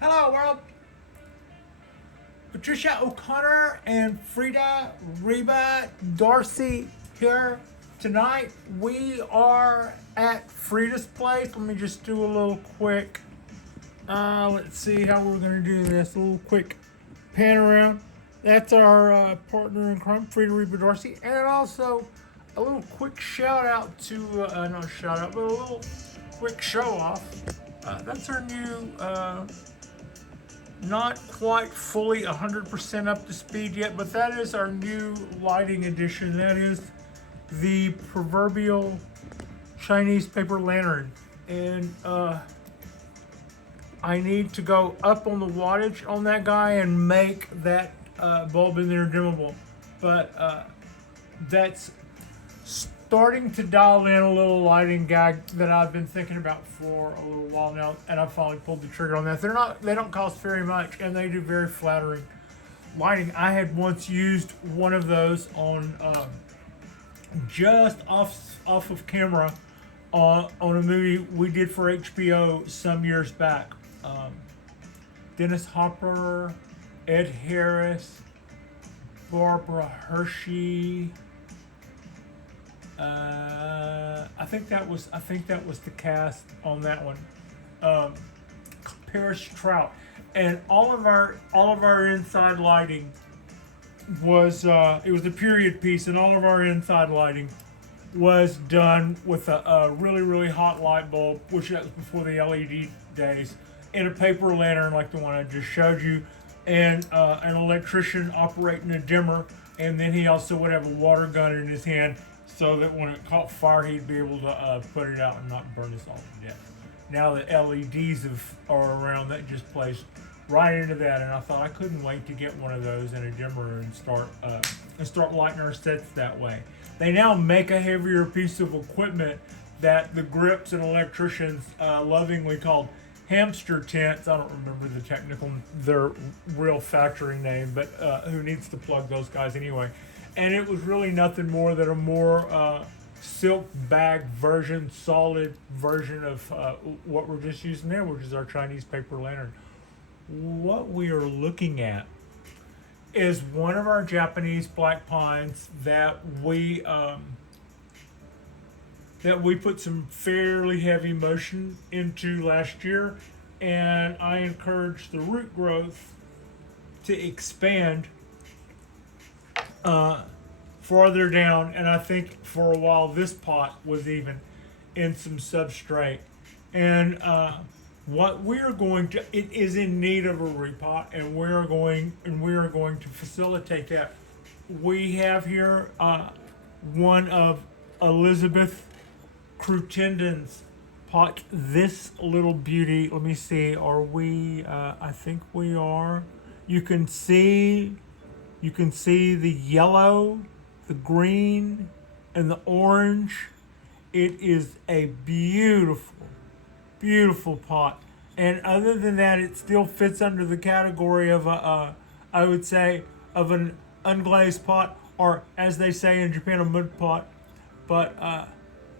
Hello, world. Patricia O'Connor and Frida Reba Darcy here tonight. We are at Frida's place. Let me just do a little quick. Let's see how we're gonna do this. A little quick pan around. That's our partner in crime, Frida Reba Darcy, and also a little quick shout out to not shout out, but a little quick show off. That's our new not quite fully 100% up to speed yet, but that is our new lighting edition. That is the proverbial Chinese paper lantern. And I need to go up on the wattage on that guy and make that bulb in there dimmable. But that's starting to dial in a little lighting gag that I've been thinking about for a little while now, and I finally pulled the trigger on that. They don't cost very much, and they do very flattering lighting. I had once used one of those on just off of camera on a movie we did for HBO some years back. Dennis Hopper, Ed Harris, Barbara Hershey. I think that was the cast on that one. Paris Trout, and all of our inside lighting was it was a period piece, and all of our inside lighting was done with a really hot light bulb, which was before the LED days, and a paper lantern like the one I just showed you, and an electrician operating a dimmer, and then he also would have a water gun in his hand so that when it caught fire, he'd be able to put it out and not burn us all to death. Now that LEDs are around, that just plays right into that. And I thought I couldn't wait to get one of those and a dimmer and start lighting our sets that way. They now make a heavier piece of equipment that the grips and electricians lovingly called hamster tents. I don't remember their real factory name, but who needs to plug those guys anyway? And it was really nothing more than a more silk bag version, solid version of what we're just using there, which is our Chinese paper lantern. What we are looking at is one of our Japanese black pines that we put some fairly heavy motion into last year, and I encouraged the root growth to expand farther down, and I think for a while this pot was even in some substrate. And what we are going to, it is in need of a repot, and we are going to facilitate that. We have here one of Elizabeth Crutenden's pot. This little beauty. Let me see. Are we? I think we are. You can see the yellow, the green, and the orange. It is a beautiful pot. And other than that, it still fits under the category of I would say, of an unglazed pot, or as they say in Japan, a mud pot. But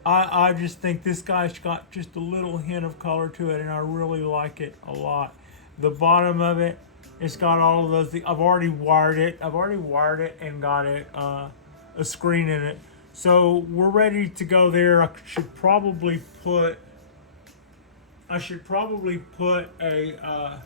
I just think this guy's got just a little hint of color to it, and I really like it a lot. The bottom of it, it's got all of those. I've already wired it and got it a screen in it. So we're ready to go there. I should probably put a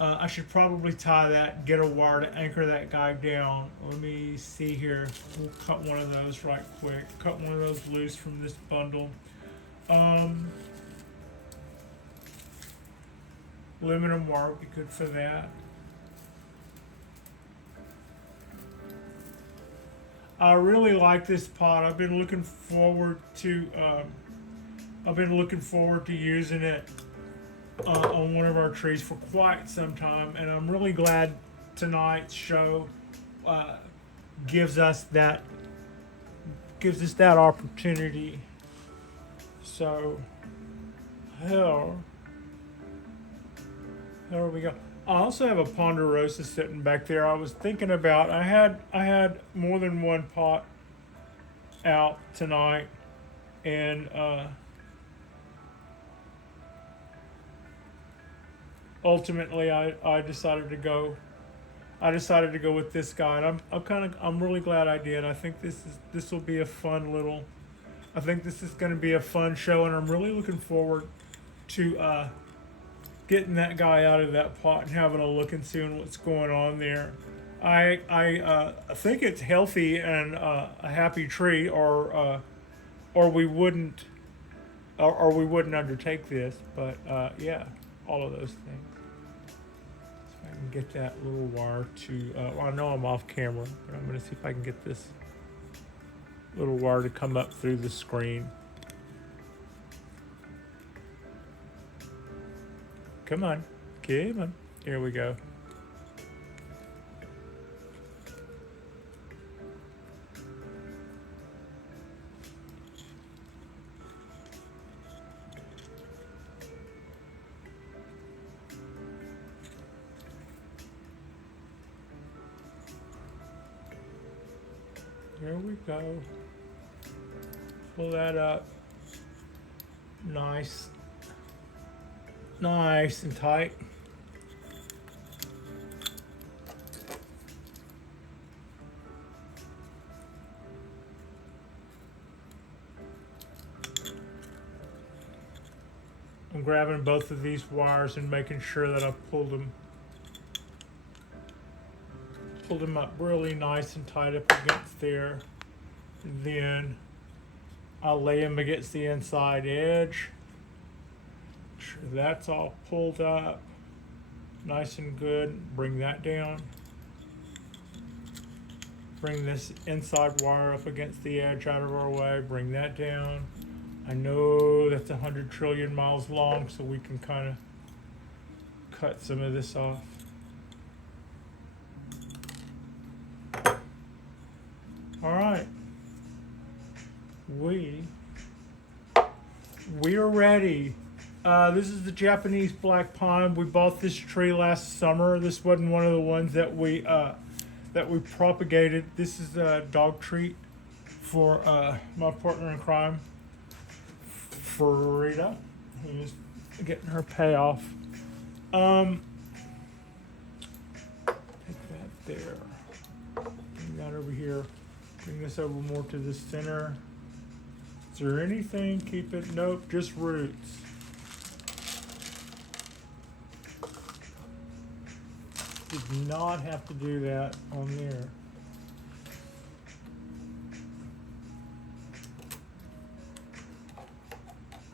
I should probably tie that, get a wire to anchor that guy down. Let me see here. We'll cut one of those right quick. Cut one of those loose from this bundle. Aluminum wire would be good for that. I really like this pot. I've been looking forward to using it on one of our trees for quite some time, and I'm really glad tonight's show gives us that opportunity. So here we go. I also have a ponderosa sitting back there. I was thinking about, I had more than one pot out tonight, and ultimately I decided to go. I decided to go with this guy, and I'm really glad I did. I think this will be a fun little. I think this is going to be a fun show, and I'm really looking forward to getting that guy out of that pot and having a look and seeing what's going on there. I think it's healthy and a happy tree, or we wouldn't or we wouldn't undertake this. But yeah, all of those things. So I can get that little wire to. Well, I know I'm off camera, but I'm going to see if I can get this little wire to come up through the screen. Come on, come on. Here we go. Here we go. Pull that up. Nice. Nice and tight. I'm grabbing both of these wires and making sure that I've pulled them up really nice and tight up against there. Then I'll lay them against the inside edge. Sure that's all pulled up nice and good. Bring that down. Bring this inside wire up against the edge out of our way. Bring that down. I know that's 100 trillion miles long, so we can kind of cut some of this off. All right, we are ready. This is the Japanese black pine. We bought this tree last summer. This wasn't one of the ones that we propagated. This is a dog treat for my partner in crime, Frida, who's getting her payoff. Take that there. Bring that over here. Bring this over more to the center. Is there anything? Keep it. Nope, just roots. Did not have to do that on there.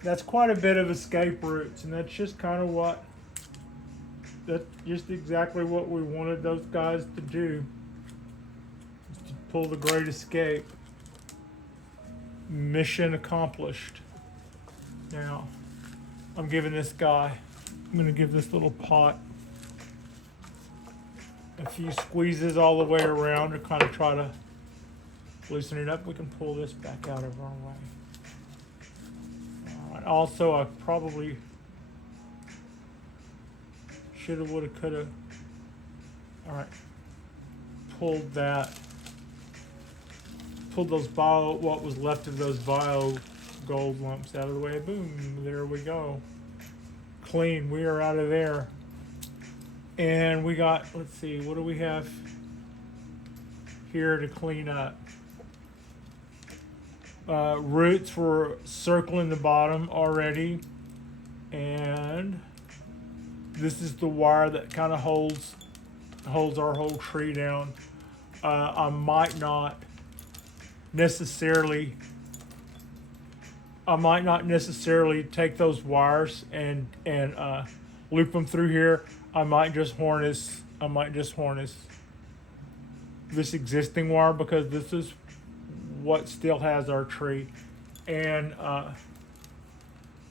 That's quite a bit of escape roots, and that's just kind of that's just exactly what we wanted those guys to do. Is to pull the Great Escape. Mission accomplished. Now, I'm going to give this little pot a few squeezes all the way around to kind of try to loosen it up. We can pull this back out of our way. All right. Also, I probably shoulda, woulda, coulda. All right. Pulled what was left of those bio gold lumps out of the way. Boom, there we go. Clean, we are out of there. And we got, let's see, what do we have here to clean up? Roots were circling the bottom already. And this is the wire that kind of holds our whole tree down. I might not necessarily take those wires and loop them through here. I might just harness this existing wire because this is what still has our tree. And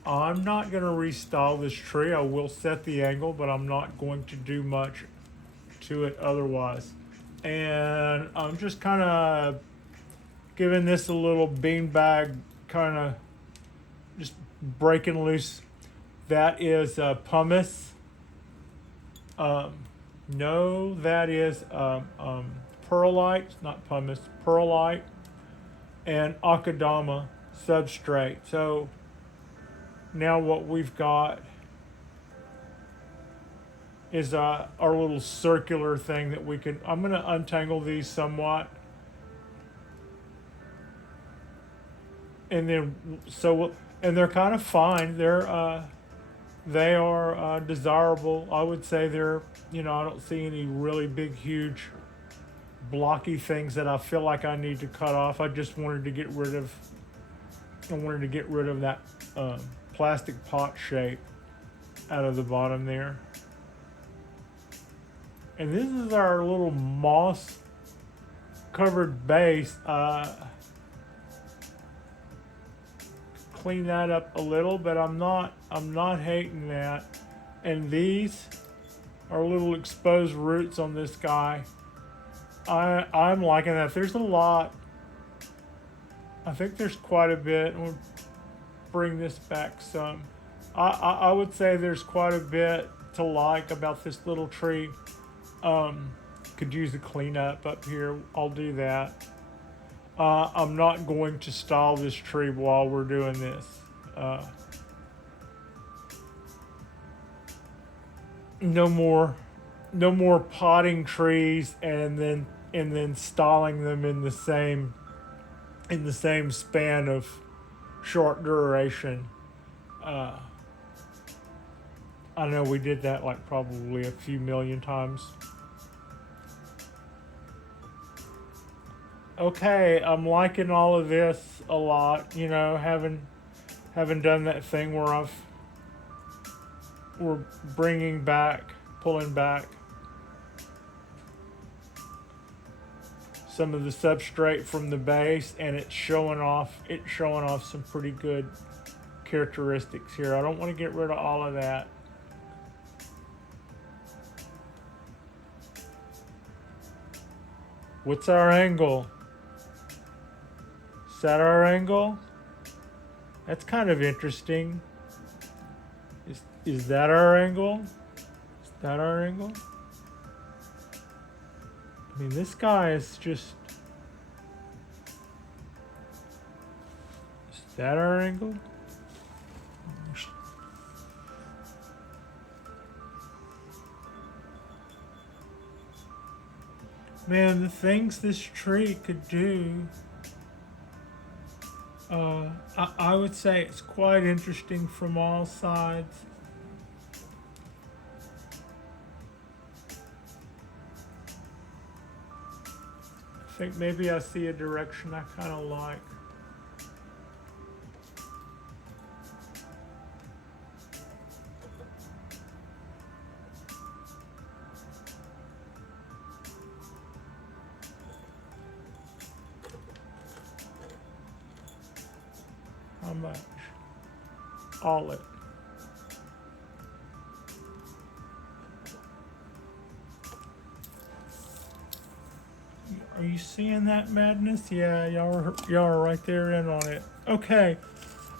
I'm not going to restyle this tree. I will set the angle, but I'm not going to do much to it otherwise. And I'm just kind of giving this a little beanbag, kind of just breaking loose. That is pumice. No, that is perlite, not pumice, perlite, and akadama substrate. So now what we've got is our little circular thing that we can. I'm gonna untangle these somewhat, and then and they're kind of fine. They are desirable. I would say they're, I don't see any really big, huge, blocky things that I feel like I need to cut off. I just wanted to get rid of. I wanted to get rid of that plastic pot shape out of the bottom there. And this is our little moss covered base. Clean that up a little, but I'm not hating that. And these are little exposed roots on this guy. I'm liking that. There's a lot. I think there's quite a bit. We'll bring this back some. I would say there's quite a bit to like about this little tree. Could use a cleanup up here. I'll do that. I'm not going to stall this tree while we're doing this. No more potting trees and then stalling them in the same span of short duration. I know we did that like probably a few million times. Okay, I'm liking all of this a lot. Having done that thing where we're pulling back some of the substrate from the base, and it's showing off some pretty good characteristics here. I don't want to get rid of all of that. What's our angle? Is that our angle? That's kind of interesting. Is that our angle? Is that our angle? I mean, this guy is just... Is that our angle? Man, the things this tree could do, I would say it's quite interesting from all sides. I think maybe I see a direction I kind of like. How much? All it. Are you seeing that madness? Yeah, y'all are right there in on it. Okay,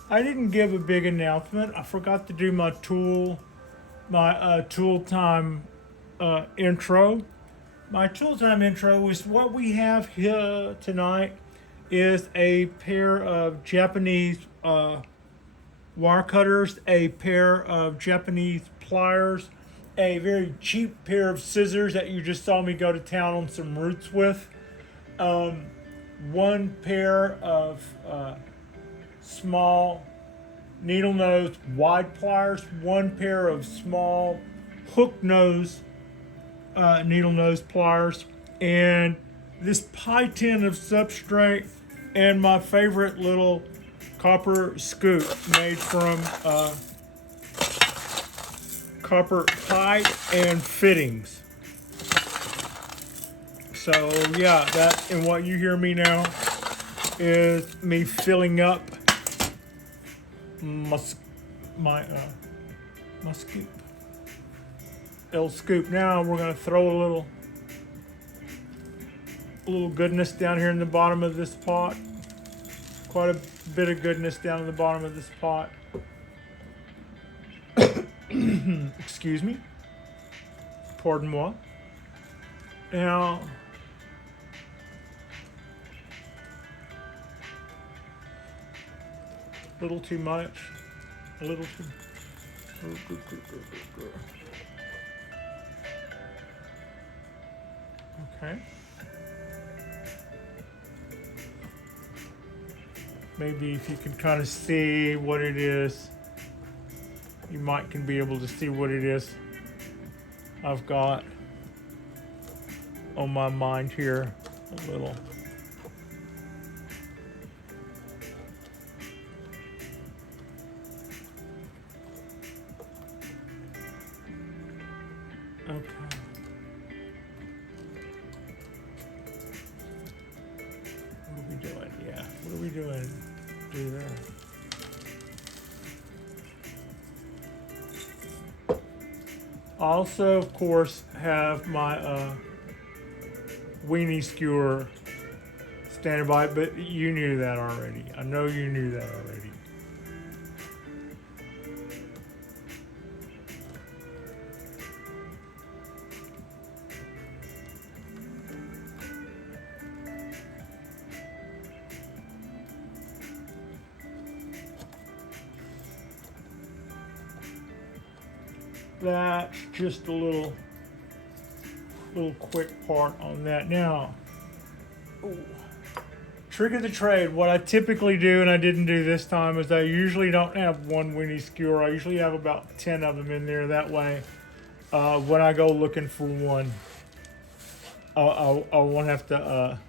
I didn't give a big announcement. I forgot to do my tool time intro. My tool time intro is what we have here tonight is a pair of Japanese wire cutters, a pair of Japanese pliers, a very cheap pair of scissors that you just saw me go to town on some roots with, one pair of small needle nose wide pliers, one pair of small hook nose needle nose pliers, and this pie tin of substrate, and my favorite little copper scoop made from copper pipe and fittings. So yeah, that, and what you hear me now is me filling up my scoop. Little scoop. Now we're gonna throw a little goodness down here in the bottom of this pot. Quite a bit of goodness down in the bottom of this pot. Excuse me. Pardon moi. Now, a little too much. A little too. Okay. Maybe if you can kind of see what it is, you might can be able to see what it is I've got on my mind here a little. Okay. What are we doing? Yeah. What are we doing? Do that. Also, of course, have my weenie skewer standing by, but you knew that already. I know you knew that already. That's just a little quick part on that. Now, trick of the trade, what I typically do, and I didn't do this time, is I usually don't have one weenie skewer. I usually have about 10 of them in there. That way, when I go looking for one, I won't have to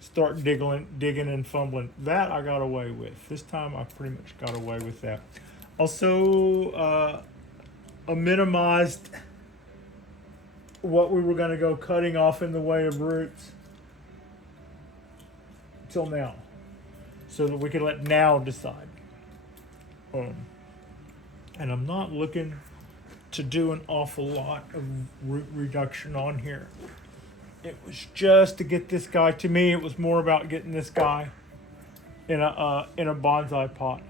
start digging and fumbling. That I got away with. This time I pretty much got away with that. Also, I minimized what we were going to go cutting off in the way of roots till now, so that we can let now decide. And I'm not looking to do an awful lot of root reduction on here. It was just to get this guy. To me, it was more about getting this guy in a bonsai pot.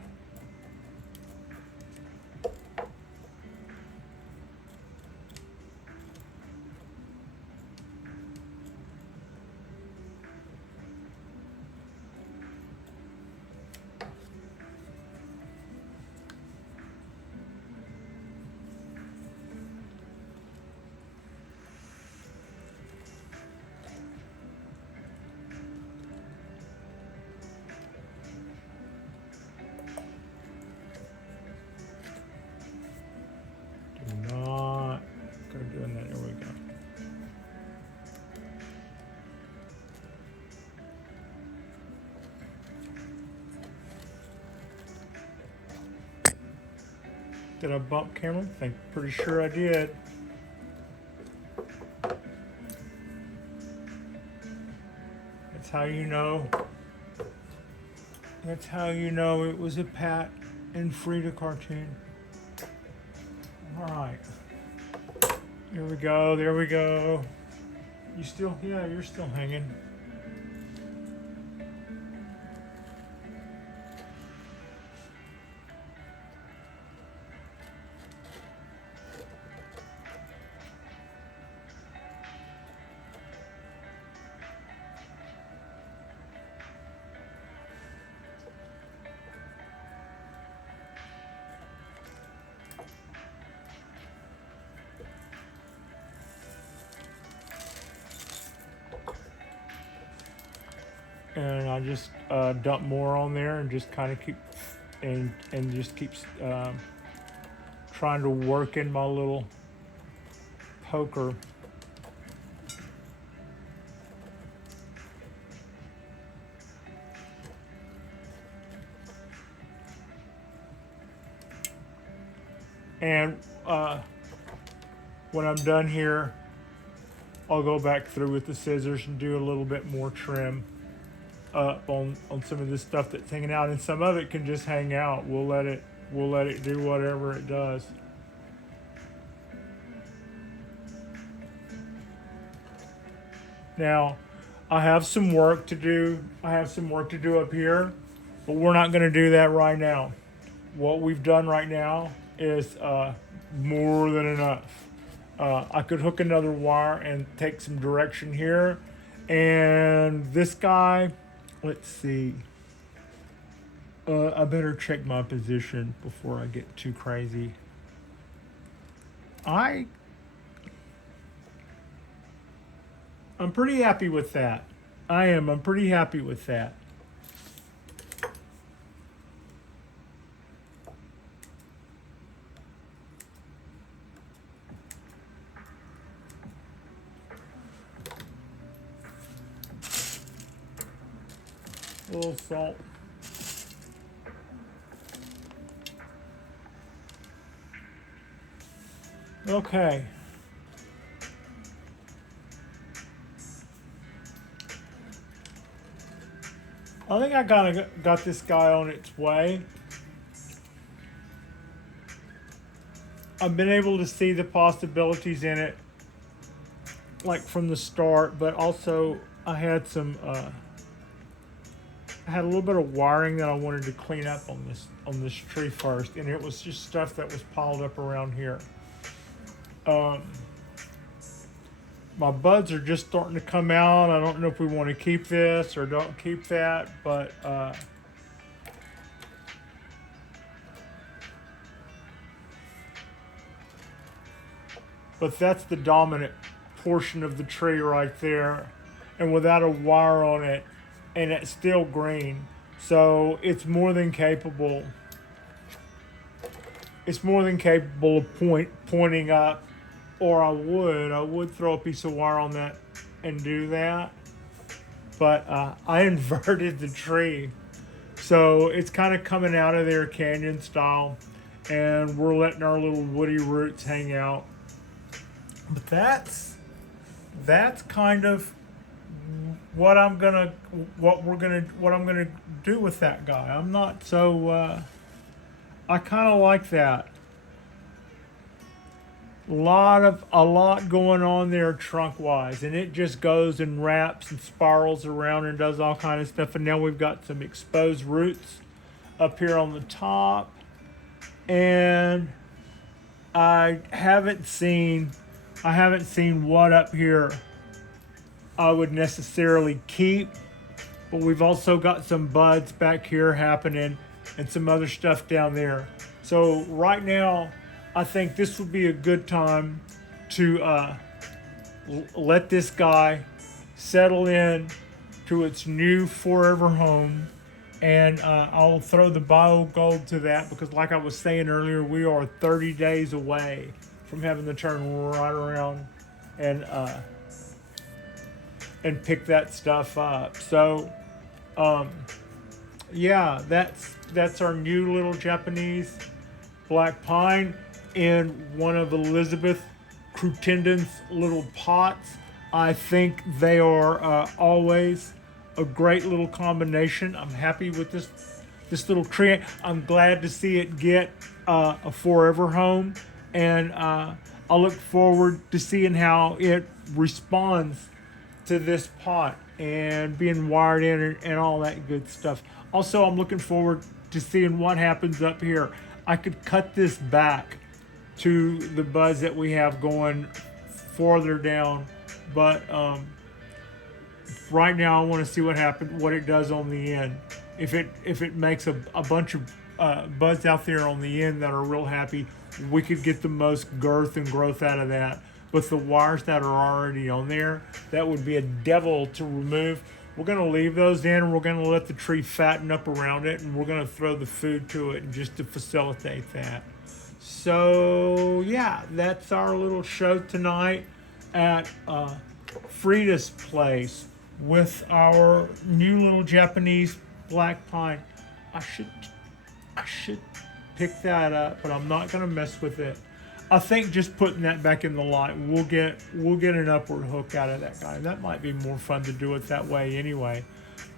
Do not go doing that. There we go. Did I bump camera? Pretty sure I did. That's how you know. That's how you know it was a Pat and Frida cartoon. All right. There we go. There we go. You still? Yeah, you're still hanging. And I just dump more on there and just kind of keep trying to work in my little poker. And when I'm done here, I'll go back through with the scissors and do a little bit more trim on some of this stuff that's hanging out, and some of it can just hang out. We'll let it do whatever it does. Now, I have some work to do. I have some work to do up here, but we're not going to do that right now. What we've done right now is more than enough. I could hook another wire and take some direction here, and this guy. Let's see. I better check my position before I get too crazy. I'm pretty happy with that. I am. I'm pretty happy with that. A little salt. Okay. I think I kind of got this guy on its way. I've been able to see the possibilities in it, like from the start, but also I had I had a little bit of wiring that I wanted to clean up on this tree first, and it was just stuff that was piled up around here. Um, my buds are just starting to come out. I don't know if we want to keep this or don't keep that, but that's the dominant portion of the tree right there, and without a wire on it, and it's still green, so it's more than capable. It's more than capable of pointing up, or I would throw a piece of wire on that and do that, but I inverted the tree, so it's kind of coming out of there canyon style, and we're letting our little woody roots hang out. But that's kind of what I'm gonna do with that guy. I'm not so I kind of like that. A lot going on there trunk wise, and it just goes and wraps and spirals around and does all kind of stuff. And now we've got some exposed roots up here on the top, and I haven't seen what up here I would necessarily keep, but we've also got some buds back here happening and some other stuff down there. So right now, I think this would be a good time to let this guy settle in to its new forever home. And I'll throw the bio gold to that because, like I was saying earlier, we are 30 days away from having to turn right around and pick that stuff up. So, yeah, that's our new little Japanese black pine in one of Elizabeth Crutenden's little pots. I think they are always a great little combination. I'm happy with this little tree. I'm glad to see it get a forever home, and I look forward to seeing how it responds to this pot and being wired in and all that good stuff. Also, I'm looking forward to seeing what happens up here. I could cut this back to the buds that we have going farther down, but right now I want to see what it does on the end. If it makes a bunch of buds out there on the end that are real happy, we could get the most girth and growth out of that. With the wires that are already on there, that would be a devil to remove. We're going to leave those in, and we're going to let the tree fatten up around it, and we're going to throw the food to it just to facilitate that. So, yeah, that's our little show tonight at Frida's place with our new little Japanese black pine. I should pick that up, but I'm not going to mess with it. I think just putting that back in the light, we'll get an upward hook out of that guy. That might be more fun to do it that way anyway.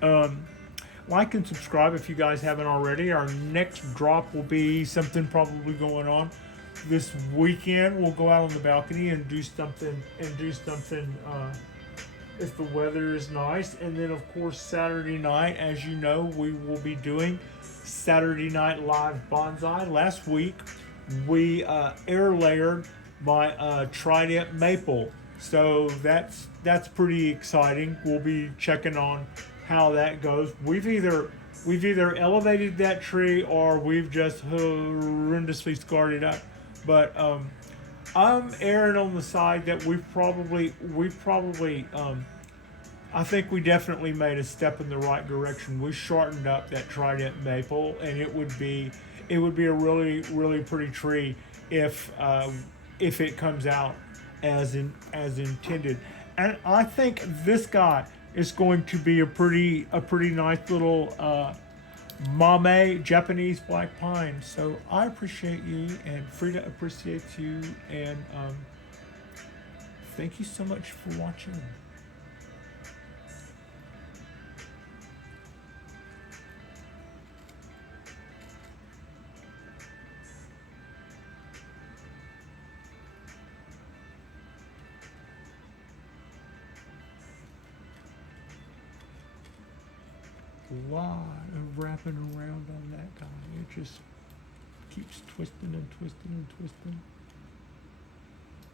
Like and subscribe if you guys haven't already. Our next drop will be something probably going on this weekend. We'll go out on the balcony and do something if the weather is nice. And then of course Saturday night, as you know, we will be doing Saturday Night Live Bonsai. Last week we air layered my trident maple, so that's pretty exciting. We'll be checking on how that goes. We've either elevated that tree or we've just horrendously scarred it up, but I'm erring on the side that we've probably I think we definitely made a step in the right direction. We shortened up that trident maple, and it would be a really pretty tree if it comes out as intended. And I think this guy is going to be a pretty nice little Mame Japanese black pine. So I appreciate you, and Frida appreciates you, and thank you so much for watching. A lot of wrapping around on that guy. It just keeps twisting and twisting and twisting.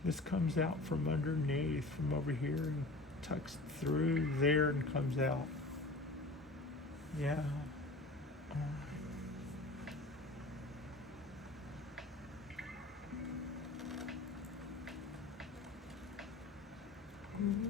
This comes out from underneath, from over here, and tucks through there and comes out. Yeah. All right.